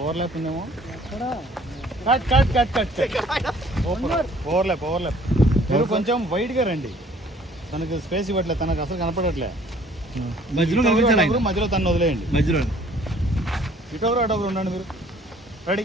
Overlap ఉందేమో? Cut cut cut cut overlap overlap మీరు కొంచెం వైడ్గా రండి. తనకు స్పేస్ ఇవ్వట్లే తనకు అసలు కనపడట్లే. మధ్యలో అటు ఒకరు, మధ్యలో తను వదిలేయండి. మధ్యలో ఇటు ఒకరు అటు ఒకరు ఉండండి మీరు. Ready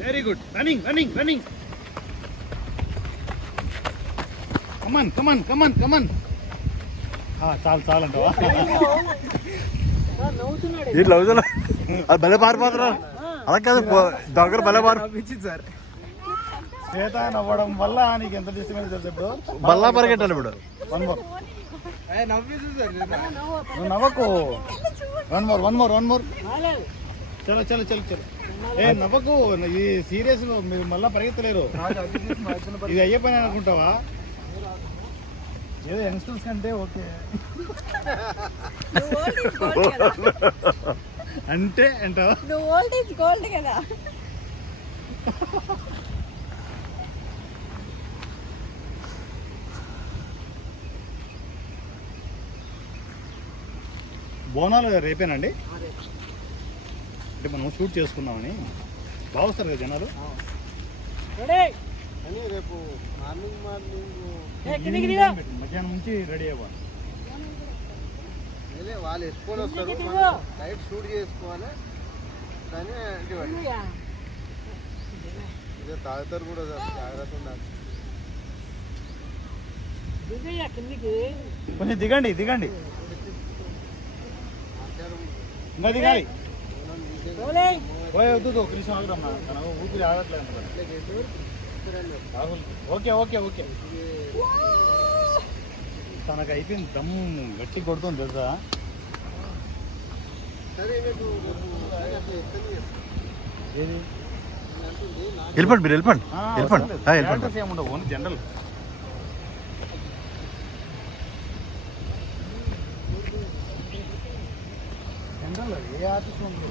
very good running running running come on come on come on come on చాలు చాలు అంటావా? లవ్ అది భలే పారిపోతారా అలా కాదు దగ్గర భలే పారి పంపించింది సార్ శ్వేత నవ్వడం వల్ల నీకు ఎంత డిస్టర్బెన్స్ తెలుసు ఇప్పుడు? బల్లా పరిగెట్టాలి ఇప్పుడు. వన్ మోర్ నవ్వింది సార్ నువ్వు నవ్వకు. One more one more one more చలో చలో చలో చలో ఏ నవ్వకు ఇది సీరియస్ మీరు మళ్ళీ పరిగెత్తలేరు. ఇది అయ్యే పని అనుకుంటావా? ఏదో యంగ్స్టర్స్ కంటే ఓకే. అంటే అంటావా గోల్డ్ కదా. బోనాలు రేపేనండి అంటే మనం షూట్ చేసుకుందామని. బాగా వస్తారు కదా జనాలు? రెడీ కానీ రేపు మార్నింగ్ మార్నింగ్. ఏ కిందికి దిగా. మధ్యాహ్నం నుంచి రెడీ అవ్వాలి. వాళ్ళు ఎత్తుకొని వస్తారు. లైట్ షూట్ చేసుకోవాలి. కానీ. ఇదే తాగుతారు కూడా జాగ్రత్త ఉండాలి. కొంచెం దిగండి దిగండి. ఇంకా దిగాలి. మనం నిజంగా రోలింగ్ పోయి వద్దు ఒక నిమిషం ఆగుదమ్మా తన ఊపిరి ఆగట్లేదు. Rahul okay okay okay. తనకు అయిపోయింది దమ్ గట్టి కొడుతుంది తెలుసా. ఏది? వెళ్ళిపోండి మీరు వెళ్ళిపోండి. వెళ్ళిపోండి. వెళ్ళిపోండి. ఏముండవు ఓన్లీ జనరల్. జనరల్ ఏ ఆర్టిస్ట్ ఉండదు